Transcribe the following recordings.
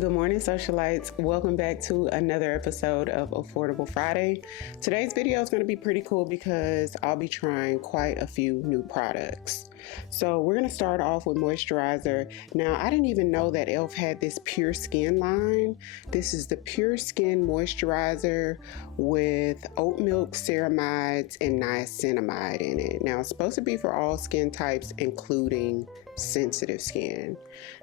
Good morning, socialites. Welcome back to another episode of Affordable Friday. Today's video is going to be pretty cool because I'll be trying quite a few new products. So we're going to start off with moisturizer. Now, I didn't even know that e.l.f. had this Pure Skin line. This is the Pure Skin moisturizer with oat milk ceramides and niacinamide in it. Now, it's supposed to be for all skin types, including sensitive skin.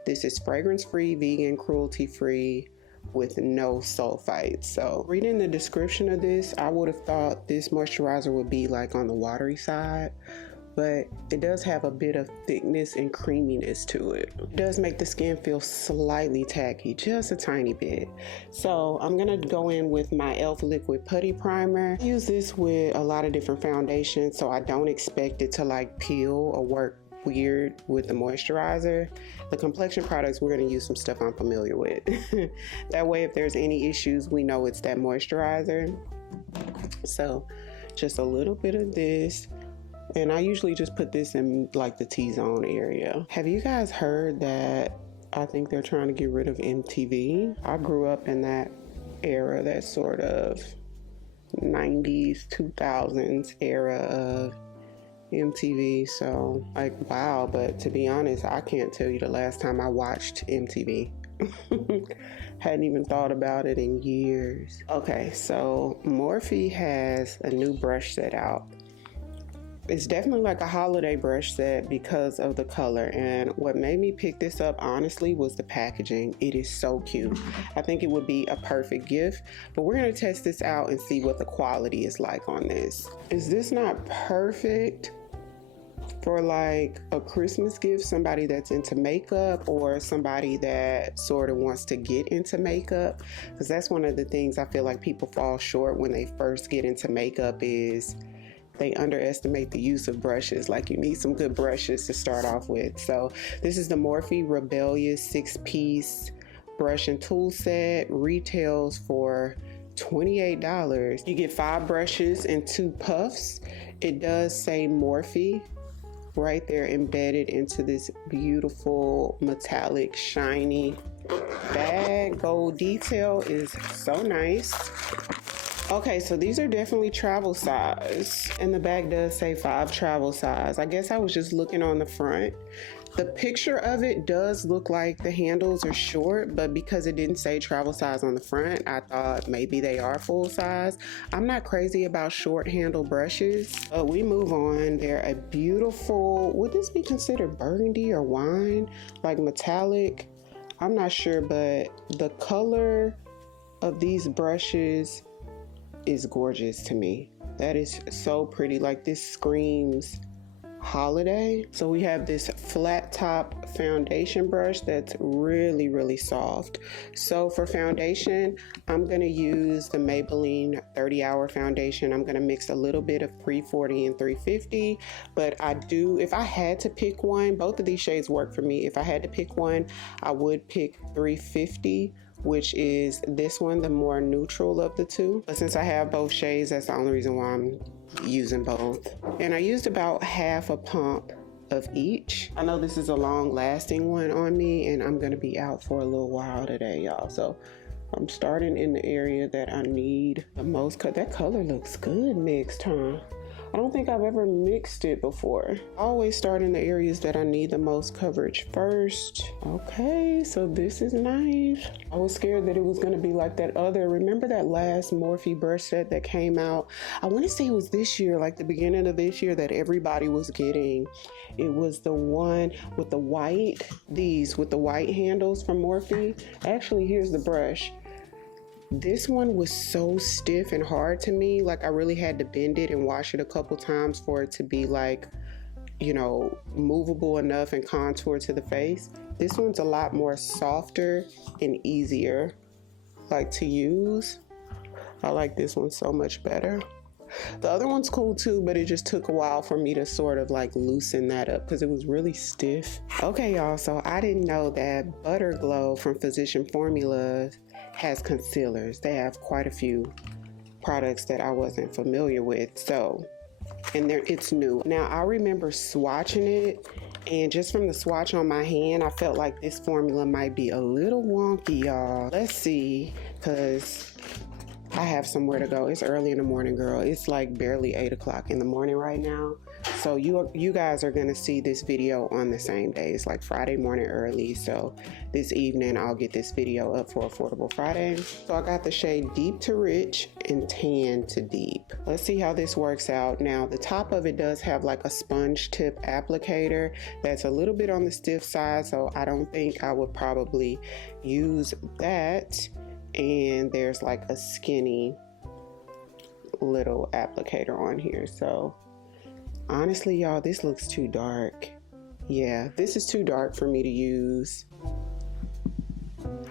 This is fragrance-free, vegan, cruelty-free, with no sulfites. So reading the description of this, I would have thought this moisturizer would be like on the watery side, but it does have a bit of thickness and creaminess to it. It does make the skin feel slightly tacky, just a tiny bit. So I'm gonna go in with my e.l.f. Liquid Putty Primer. I use this with a lot of different foundations, so I don't expect it to like peel or work weird with the moisturizer. The complexion products, we're going to use some stuff I'm familiar with. That way, if there's any issues, we know it's that moisturizer. So just a little bit of this, and I usually just put this in like the T-zone area. Have you guys heard that I think they're trying to get rid of MTV? I grew up in that era, that sort of 90s, 2000s era of MTV, so like wow. But to be honest, I can't tell you the last time I watched MTV. Hadn't even thought about it in years. Okay, so Morphe has a new brush set out. It's definitely like a holiday brush set because of the color, and what made me pick this up honestly was the packaging. It is so cute. I think it would be a perfect gift, but we're going to test this out and see what the quality is like on this. Is this not perfect for like a Christmas gift, somebody that's into makeup or somebody that sort of wants to get into makeup? Because that's one of the things I feel like people fall short when they first get into makeup, is they underestimate the use of brushes. Like, you need some good brushes to start off with. So this is the Morphe Rebellious 6-piece brush and tool set. Retails for $28. You get 5 brushes and 2 puffs. It does say Morphe right there embedded into this beautiful metallic shiny bag. Gold detail is so nice. Okay, so these are definitely travel size, and the bag does say 5 travel size. I guess I was just looking on the front. The picture of it does look like the handles are short, but because it didn't say travel size on the front, I thought maybe they are full size. I'm not crazy about short handle brushes, but we move on. They're a beautiful, would this be considered burgundy or wine? Like metallic? I'm not sure, but the color of these brushes is gorgeous to me. That is so pretty. Like, this screams holiday. So we have this flat top foundation brush that's really soft. So for foundation, I'm going to use the Maybelline 30-hour foundation. I'm going to mix a little bit of 340 and 350, but if I had to pick one, both of these shades work for me. If I had to pick one, I would pick 350, which is this one, the more neutral of the two. But since I have both shades, that's the only reason why I'm using both. And I used about half a pump of each. I know this is a long lasting one on me, and I'm gonna be out for a little while today, y'all. So I'm starting in the area that I need the most. That color looks good mixed, huh? I don't think I've ever mixed it before. I always start in the areas that I need the most coverage first. Okay, so this is nice. I was scared that it was gonna be like that other, remember that last Morphe brush set that came out? I wanna say it was this year, like the beginning of this year, that everybody was getting. It was the one with the white, with the white handles from Morphe. Actually, here's the brush. This one was so stiff and hard to me. Like, I really had to bend it and wash it a couple times for it to be like, you know, movable enough and contour to the face. This one's a lot more softer and easier, like, to use. I like this one so much better. The other one's cool too, but it just took a while for me to sort of like loosen that up because it was really stiff. Okay, y'all, so I didn't know that Butter Glow from Physician Formula has concealers. They have quite a few products that I wasn't familiar with. So, and it's new. Now, I remember swatching it And just from the swatch on my hand, I felt like this formula might be a little wonky, y'all. Let's see, because I have somewhere to go. It's early in the morning, girl. It's like barely 8 o'clock in the morning right now. So you guys are gonna see this video on the same day. It's like Friday morning early. So this evening I'll get this video up for Affordable Friday. So I got the shade Deep to Rich and Tan to Deep. Let's see how this works out. Now the top of it does have like a sponge tip applicator that's a little bit on the stiff side, so I don't think I would probably use that. And there's like a skinny little applicator on here. So honestly, y'all, this looks too dark. Yeah, this is too dark for me to use.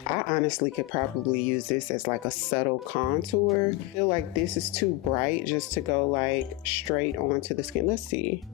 I honestly could probably use this as like a subtle contour. I feel like this is too bright just to go like straight onto the skin. Let's see.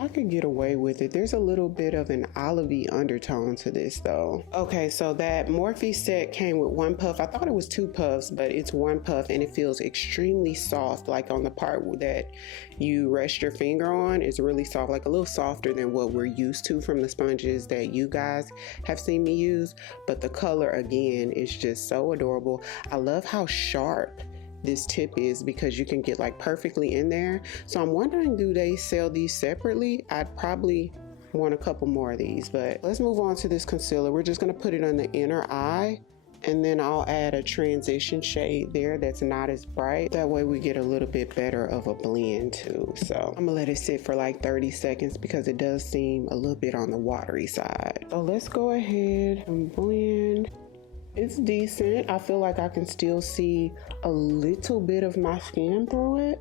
I could get away with it. There's a little bit of an olivey undertone to this though. Okay, so that Morphe set came with 1 puff. I thought it was 2 puffs, but it's 1 puff and it feels extremely soft. Like on the part that you rest your finger on, it's really soft, like a little softer than what we're used to from the sponges that you guys have seen me use. But the color again is just so adorable. I love how sharp this tip is because you can get like perfectly in there. So I'm wondering, do they sell these separately? I'd probably want a couple more of these, but let's move on to this concealer. We're just going to put it on the inner eye, and then I'll add a transition shade there that's not as bright. That way we get a little bit better of a blend too. So I'm gonna let it sit for like 30 seconds because it does seem a little bit on the watery side. So let's go ahead and blend. It's decent. I feel like I can still see a little bit of my skin through it,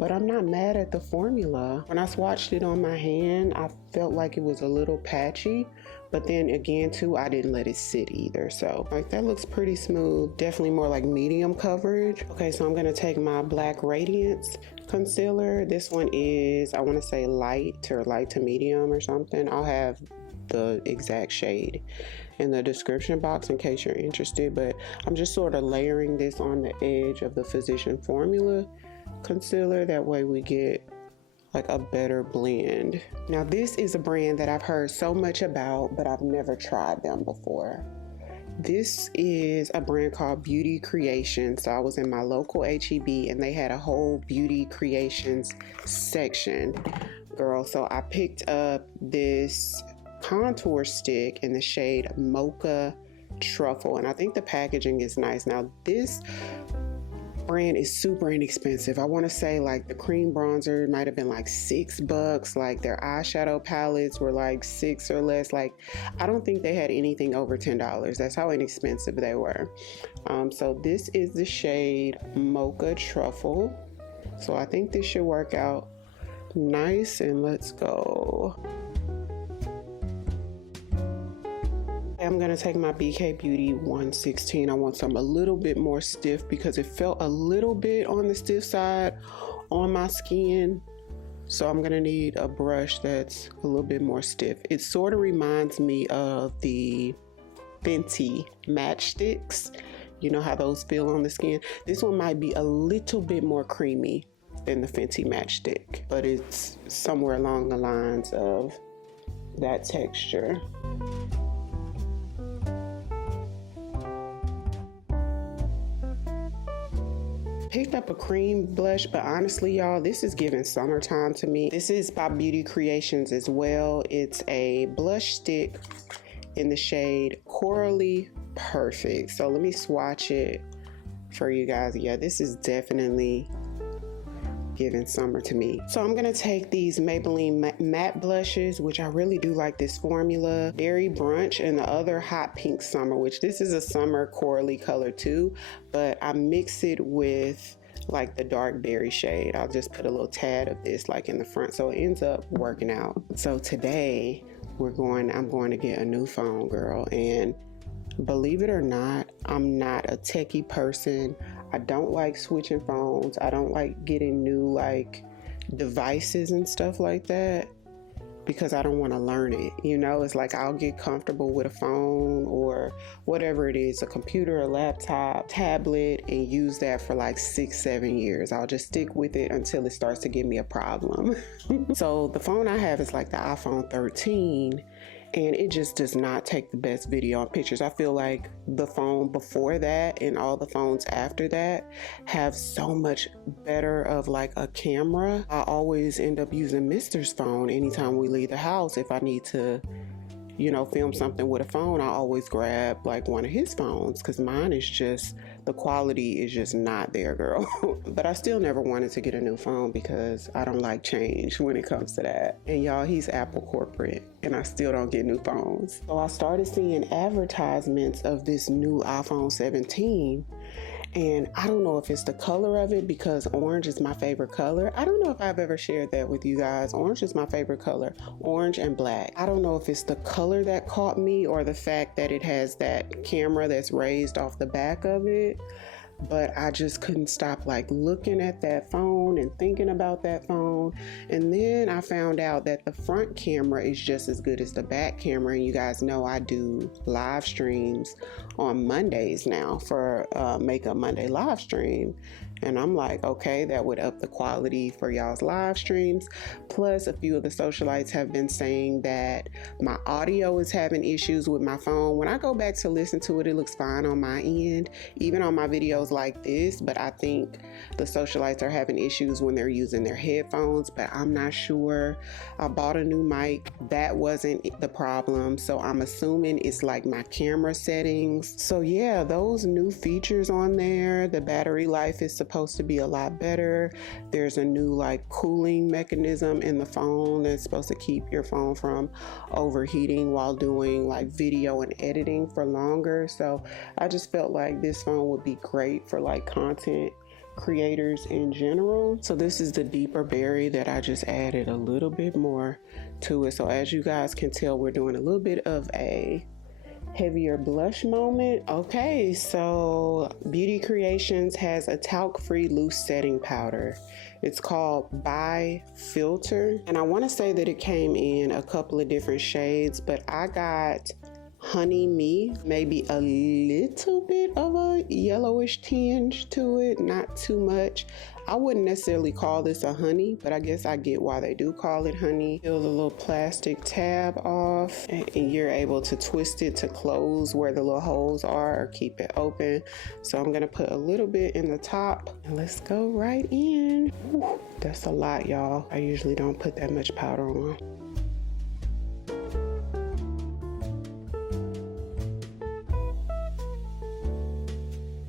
but I'm not mad at the formula. When I swatched it on my hand, I felt like it was a little patchy, but then again too, I didn't let it sit either. So like that looks pretty smooth. Definitely more like medium coverage. Okay, so I'm gonna take my Blk Radiance concealer. This one is, I wanna say light or light to medium or something. I'll have the exact shade in the description box in case you're interested, but I'm just sort of layering this on the edge of the Physician Formula concealer. That way we get like a better blend. Now this is a brand that I've heard so much about, but I've never tried them before. This is a brand called Beauty Creations. So I was in my local HEB and they had a whole Beauty Creations section, girl. So I picked up this contour stick in the shade Mocha Truffle, and I think the packaging is nice. Now this brand is super inexpensive. I want to say like the cream bronzer might have been like $6, like their eyeshadow palettes were like $6 or less. Like I don't think they had anything over $10. That's how inexpensive they were. So this is the shade Mocha Truffle, so I think this should work out nice. And let's go. I'm gonna take my BK Beauty 116. I want some a little bit more stiff because it felt a little bit on the stiff side on my skin. So I'm gonna need a brush that's a little bit more stiff. It sort of reminds me of the Fenty matchsticks. You know how those feel on the skin? This one might be a little bit more creamy than the Fenty matchstick, but it's somewhere along the lines of that texture. Picked up a cream blush, but honestly y'all, this is giving summertime to me. This is by Beauty Creations as well. It's a blush stick in the shade Corally Perfect. So let me swatch it for you guys. Yeah, this is definitely giving summer to me. So I'm gonna take these Maybelline matte blushes, which I really do like this formula, Berry Brunch, and the other Hot Pink Summer, which this is a summer corally color too, but I mix it with like the dark berry shade. I'll just put a little tad of this like in the front, so it ends up working out. So today I'm going to get a new phone, girl, and believe it or not, I'm not a techie person. I don't like switching phones. I don't like getting new like devices and stuff like that. because I don't want to learn it. You know, it's like I'll get comfortable with a phone or whatever it is, a computer, a laptop, tablet, and use that for like 6-7 years. I'll just stick with it until it starts to give me a problem. So the phone I have is like the iPhone 13, and it just does not take the best video and pictures. I feel like the phone before that and all the phones after that have so much better of like a camera. I always end up using Mr's phone anytime we leave the house. If I need to, you know, film something with a phone, I always grab like one of his phones, because mine is just, the quality is just not there, girl. But I still never wanted to get a new phone because I don't like change when it comes to that. And y'all, he's Apple corporate, and I still don't get new phones. So I started seeing advertisements of this new iPhone 17. And I don't know if it's the color of it, because orange is my favorite color. I don't know if I've ever shared that with you guys. Orange is my favorite color, orange and black. I don't know if it's the color that caught me or the fact that it has that camera that's raised off the back of it. But I just couldn't stop like looking at that phone and thinking about that phone. And then I found out that the front camera is just as good as the back camera. And you guys know I do live streams on Mondays now for Makeup Monday live stream. And I'm like, okay, that would up the quality for y'all's live streams. Plus, a few of the socialites have been saying that my audio is having issues with my phone. When I go back to listen to it, it looks fine on my end, even on my videos like this. But I think the socialites are having issues when they're using their headphones, but I'm not sure. I bought a new mic. That wasn't the problem. So I'm assuming it's like my camera settings. So yeah, those new features on there, the battery life is supposed to be a lot better. There's a new like cooling mechanism in the phone that's supposed to keep your phone from overheating while doing like video and editing for longer. So I just felt like this phone would be great for like content creators in general. So this is the deeper berry that I just added a little bit more to it. So as you guys can tell, we're doing a little bit of a heavier blush moment. Okay, so Beauty Creations has a talc-free loose setting powder. It's called By Filter, and I want to say that it came in a couple of different shades, but I got Honey Me, maybe a little bit of a yellowish tinge to it, not too much. I wouldn't necessarily call this a honey, but I guess I get why they do call it honey. Peel the little plastic tab off, and you're able to twist it to close where the little holes are or keep it open. So I'm gonna put a little bit in the top, and let's go right in. Whew, that's a lot, y'all. I usually don't put that much powder on.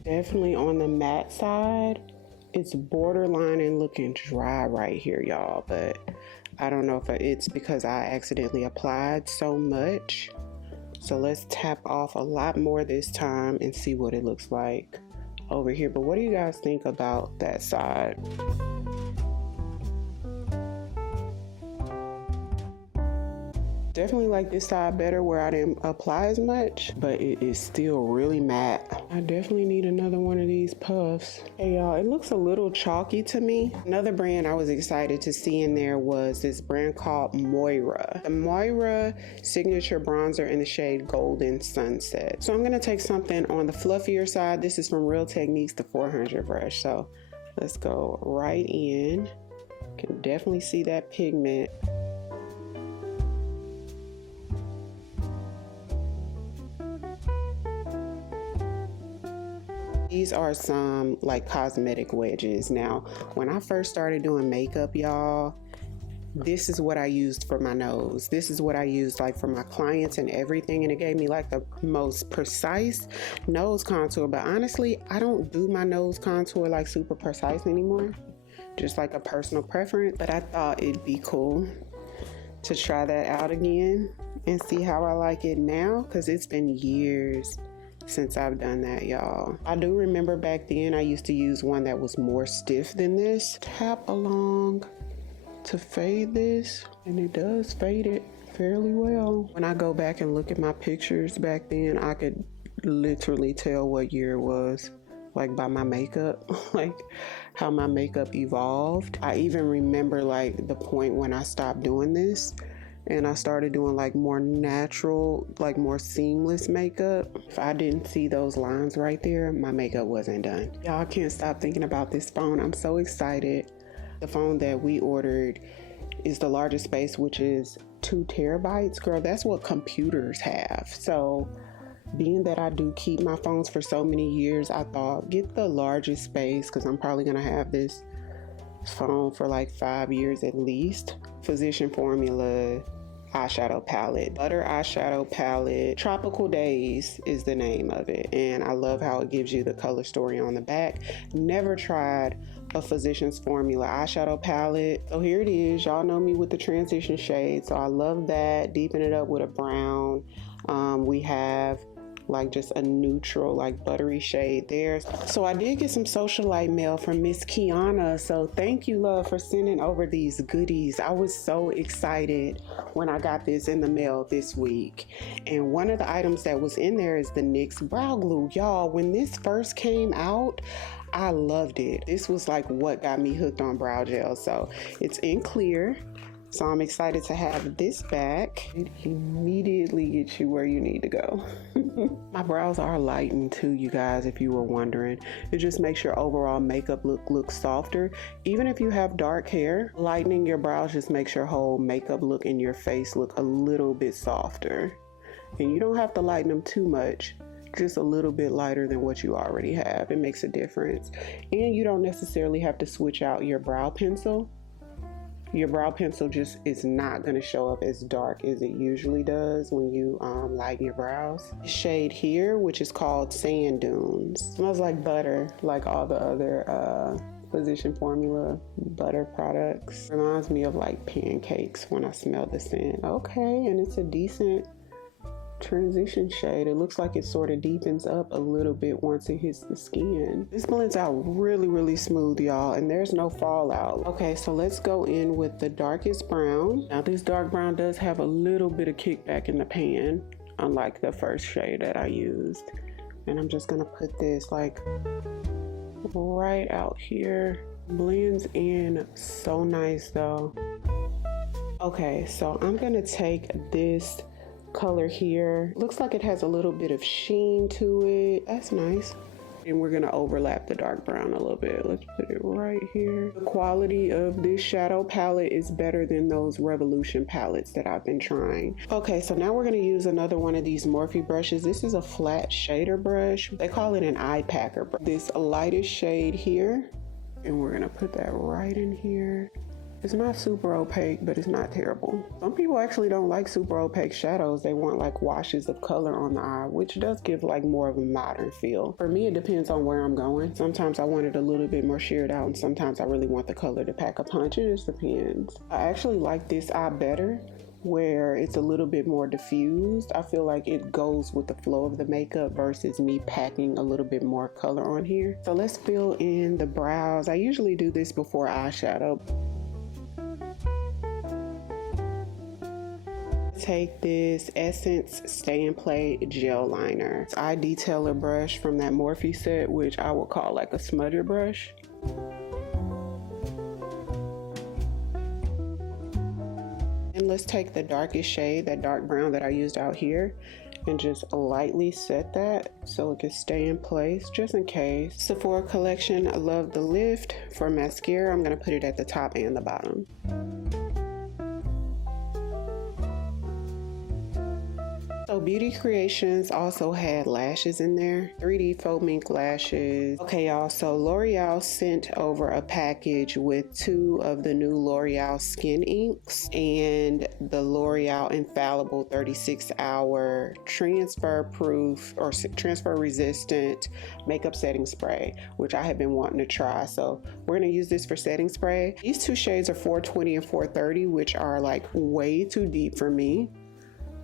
Definitely on the matte side. It's borderline and looking dry right here, y'all, but I don't know if it's because I accidentally applied so much. So let's tap off a lot more this time and see what it looks like over here. But what do you guys think about that side? Definitely like this side better where I didn't apply as much, but it is still really matte. I definitely need another one of these puffs. Hey y'all, it looks a little chalky to me. Another brand I was excited to see in there was this brand called Moira. The Moira Signature Bronzer in the shade Golden Sunset. So I'm gonna take something on the fluffier side. This is from Real Techniques, the 400 brush. So let's go right in. Can definitely see that pigment. These are some like cosmetic wedges. Now, when I first started doing makeup, y'all, this is what I used for my nose. This is what I used like for my clients and everything, and it gave me like the most precise nose contour. But honestly, I don't do my nose contour like super precise anymore, just like a personal preference. But I thought it'd be cool to try that out again and see how I like it now, because it's been years since I've done that, y'all. I do remember back then I used to use one that was more stiff than this. Tap along to fade this, and it does fade it fairly well. When I go back and look at my pictures back then, I could literally tell what year it was, like by my makeup, like how my makeup evolved. I even remember like the point when I stopped doing this, and I started doing like more natural, like more seamless makeup. If I didn't see those lines right there, my makeup wasn't done. Y'all, I can't stop thinking about this phone. I'm so excited. The phone that we ordered is the largest space, which is 2 terabytes. Girl, that's what computers have. So being that I do keep my phones for so many years, I thought get the largest space because I'm probably gonna have this phone for like 5 years at least. Physician Formula eyeshadow palette, butter eyeshadow palette. Tropical Days is the name of it, and I love how it gives you the color story on the back. Never tried a Physician's Formula eyeshadow palette, so here it is. Y'all know me with the transition shade, so I love that. Deepen it up with a brown. We have like just a neutral, like buttery shade there. So I did get some socialite mail from Miss Kiana, so thank you, love, for sending over these goodies. I was so excited when I got this in the mail this week, and one of the items that was in there is the NYX brow glue. Y'all, when this first came out, I loved it. This was like what got me hooked on brow gel. So it's in clear, so I'm excited to have this back. It immediately gets you where you need to go. My brows are lightened too, you guys, if you were wondering. It just makes your overall makeup look softer. Even if you have dark hair, lightening your brows just makes your whole makeup look and your face look a little bit softer. And you don't have to lighten them too much, just a little bit lighter than what you already have. It makes a difference. And you don't necessarily have to switch out your brow pencil. Your brow pencil just is not going to show up as dark as it usually does when you lighten your brows. This shade here, which is called Sand Dunes, smells like butter, like all the other Physician Formula butter products. Reminds me of like pancakes when I smell the scent. Okay, and it's a decent transition shade. It looks like it sort of deepens up a little bit once it hits the skin. This blends out really smooth, y'all, and there's no fallout. Okay, so let's go in with the darkest brown. Now this dark brown does have a little bit of kickback in the pan, unlike the first shade that I used. And I'm just gonna put this like right out here. Blends in so nice though. Okay, so I'm gonna take this color here. Looks like it has a little bit of sheen to it. That's nice. And we're gonna overlap the dark brown a little bit. Let's put it right here. The quality of this shadow palette is better than those Revolution palettes that I've been trying. Okay, so now we're gonna use another one of these Morphe brushes. This is a flat shader brush. They call it an eye packer brush. This lightest shade here, and we're gonna put that right in here. It's not super opaque, but it's not terrible. Some people actually don't like super opaque shadows. They want like washes of color on the eye, which does give like more of a modern feel. For me, it depends on where I'm going. Sometimes I want it a little bit more sheared out, and sometimes I really want the color to pack a punch. It just depends. I actually like this eye better, where it's a little bit more diffused. I feel like it goes with the flow of the makeup versus me packing a little bit more color on here. So let's fill in the brows. I usually do this before eyeshadow. Take this Essence Stay and Play gel liner. It's eye detailer brush from that Morphe set, which I would call like a smudger brush. And let's take the darkest shade, that dark brown that I used out here, and just lightly set that so it can stay in place just in case. Sephora collection, I love the lift. For mascara, I'm gonna put it at the top and the bottom. So Beauty Creations also had lashes in there, 3D faux mink lashes. Okay, y'all, so L'Oreal sent over a package with 2 of the new L'Oreal Skin Inks and the L'Oreal Infallible 36-hour transfer-proof or transfer-resistant makeup setting spray, which I have been wanting to try. So we're gonna use this for setting spray. These 2 shades are 420 and 430, which are like way too deep for me.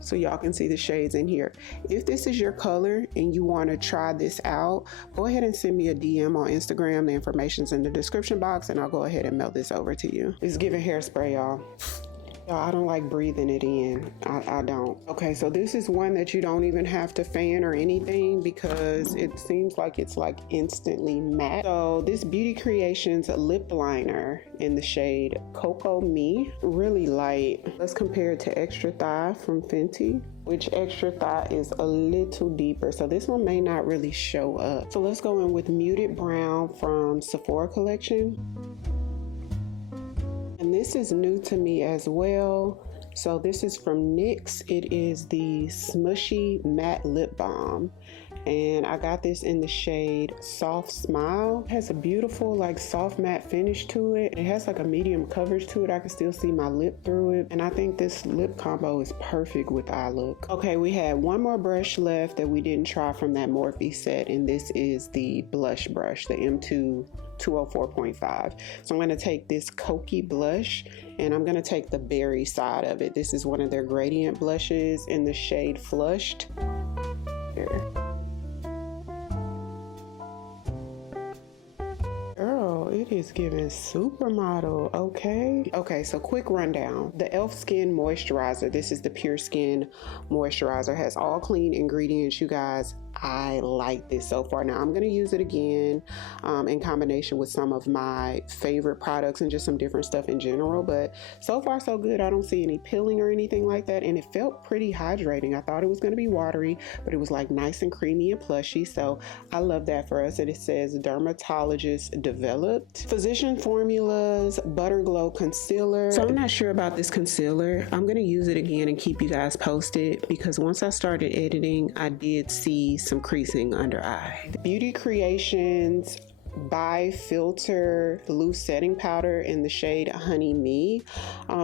So y'all can see the shades in here. If this is your color and you want to try this out, go ahead and send me a DM on Instagram. The information's in the description box, and I'll go ahead and mail this over to you. It's giving hairspray, y'all. I don't like breathing it in. I don't. Okay, so this is one that you don't even have to fan or anything because it seems like it's like instantly matte. So this Beauty Creations lip liner in the shade Cocoa Me, really light. Let's compare it to Extra Thigh from Fenty, which Extra Thigh is a little deeper, so this one may not really show up. So let's go in with Muted Brown from Sephora collection. And this is new to me as well. So this is from NYX. It is the Smushy Matte Lip Balm. And I got this in the shade Soft Smile. It has a beautiful like soft matte finish to it. It has like a medium coverage to it. I can still see my lip through it. And I think this lip combo is perfect with eye look. Okay, we had one more brush left that we didn't try from that Morphe set. And this is the blush brush, the M2 204.5. So I'm going to take this Cokie blush and I'm going to take the berry side of it. This is one of their gradient blushes in the shade Flushed. Here. It is giving supermodel. Okay, so quick rundown. The e.l.f. Skin Moisturizer. This is the Pure Skin Moisturizer. Has all clean ingredients, you guys. I like this so far. Now I'm going to use it again in combination with some of my favorite products and just some different stuff in general, but so far so good. I don't see any pilling or anything like that, and it felt pretty hydrating. I thought it was going to be watery, but it was like nice and creamy and plushy, so I love that for us. And it says dermatologist developed. Physician Formulas Butter Glow Concealer. So I'm not sure about this concealer. I'm going to use it again and keep you guys posted, because once I started editing I did see some creasing under eye. The Beauty Creations by Filter loose setting powder in the shade Honey Me.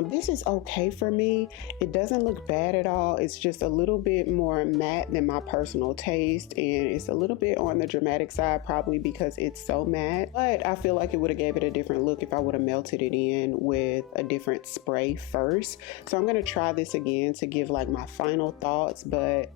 This is okay for me. It doesn't look bad at all. It's just a little bit more matte than my personal taste, and it's a little bit on the dramatic side, probably because it's so matte, but I feel like it would have gave it a different look if I would have melted it in with a different spray first. So I'm going to try this again to give like my final thoughts, but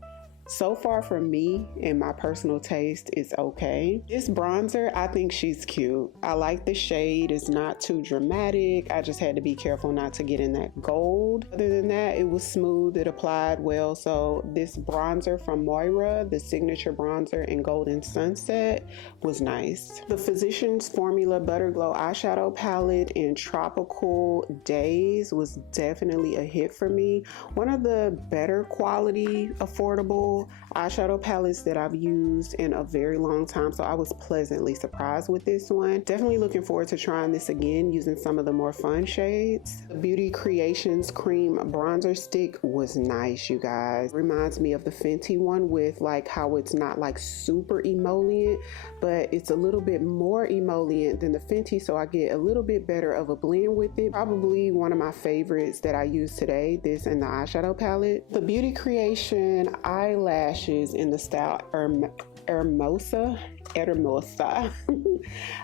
so far for me and my personal taste, it's okay. This bronzer, I think she's cute. I like the shade. It's not too dramatic. I just had to be careful not to get in that gold. Other than that, it was smooth. It applied well. So this bronzer from Moira, the signature bronzer in Golden Sunset, was nice. The Physicians Formula Butter Glow eyeshadow palette in Tropical Days was definitely a hit for me. One of the better quality, affordable eyeshadow palettes that I've used in a very long time, so I was pleasantly surprised with this one. Definitely looking forward to trying this again using some of the more fun shades. The Beauty Creations Cream Bronzer Stick was nice, you guys. Reminds me of the Fenty one with like how it's not like super emollient, but it's a little bit more emollient than the Fenty, so I get a little bit better of a blend with it. Probably one of my favorites that I use today, this and the eyeshadow palette. The Beauty Creation eyelashes in the style Hermosa.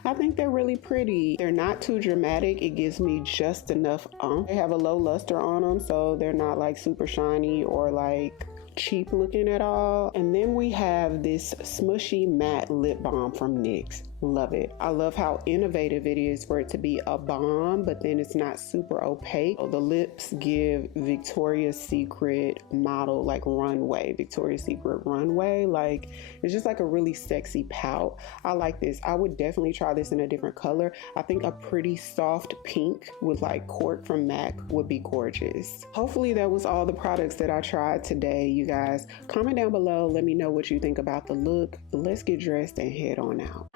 I think they're really pretty. They're not too dramatic. It gives me just enough They have a low luster on them, so they're not like super shiny or like cheap looking at all. And then we have this Smushy Matte Lip Balm from NYX. Love it. I love how innovative it is for it to be a balm, but then it's not super opaque. So the lips give Victoria's Secret model like runway, Victoria's Secret runway. Like it's just like a really sexy pout. I like this. I would definitely try this in a different color. I think a pretty soft pink with like Cork from MAC would be gorgeous. Hopefully that was all the products that I tried today, you guys. Comment down below. Let me know what you think about the look. Let's get dressed and head on out.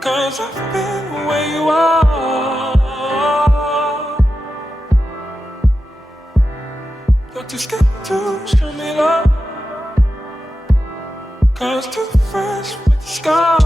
'Cause I've been where you are. You're too scared to show me love, 'cause too fresh with the scars.